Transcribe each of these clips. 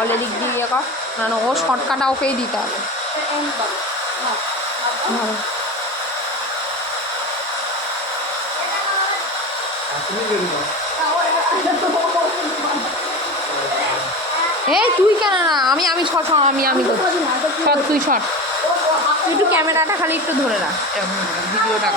বলে দিক দিয়ে ইয়ে কর, না না ও শর্টকাটা ওকেই দিতে হবে। ধরো এই তুই কেন না, আমি ছট আমি করছি, ছট তুই ছট, তুই একটু ক্যামেরাটা খালি একটু ধরে রাখ ভিডিওটা।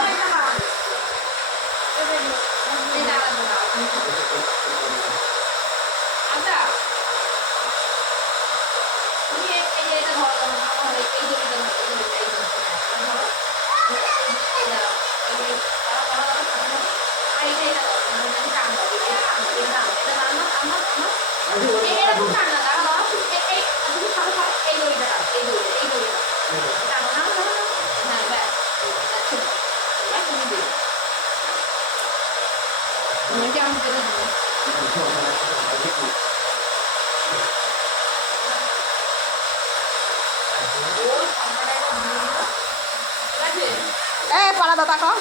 পালাদা তাকা,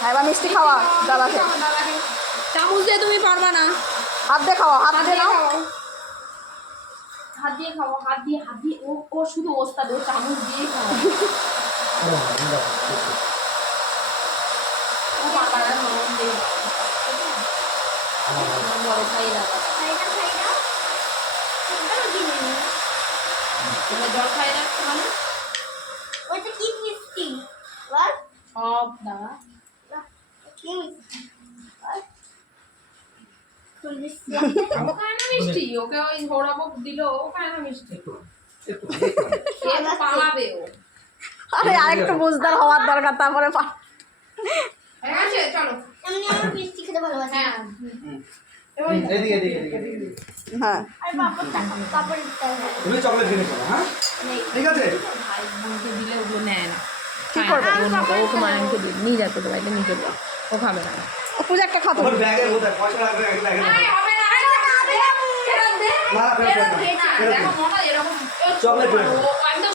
হ্যাঁ এবার মিষ্টি খাওয়া দাদাকে। চামচ দিয়ে তুমি পারবা না, হাত দিয়ে খাওয়া, হাত দিয়ে নাও, হাত দিয়ে খাও, হাত দিয়ে ও শুধু ওস্তাদ, ও চামচ দিয়ে খাও। ও বাবারা নরম দিয়ে বড় খাই দাদা জল খাই না মানে ওটা কি মিষ্টি বল, সব দাদা কি মিষ্টি বল, ও খায় না মিষ্টি, ওকে ওই ঝোড়াবো দিল, ও খায় না মিষ্টি, পালাবে ও। আরে আরেকটু বুঝদার হওয়ার দরকার, তারপরে হয়ে গেছে, চলো। এমনি আমার মিষ্টি খেতে ভালোবাসি। হ্যাঁ হ্যাঁ আর পাপড় দিতে হবে। তুমি চকলেট কিনে খাও, হ্যাঁ ঠিক আছে। ভাই বোনকে দিলে ওগুলো নেয় না, কি করবে? ওকে মানে নিয়ে যাচ্ছে তো বাড়িতে, নিয়ে যাবে, ও খাবে না। ও পূজা একটা খাতো, ওর ব্যাগে কোথায় পয়সা লাগবে, ব্যাগে হবে না, না ফেরত দেখো মনে এরকম চকলেট কিনে খাও। ও একদম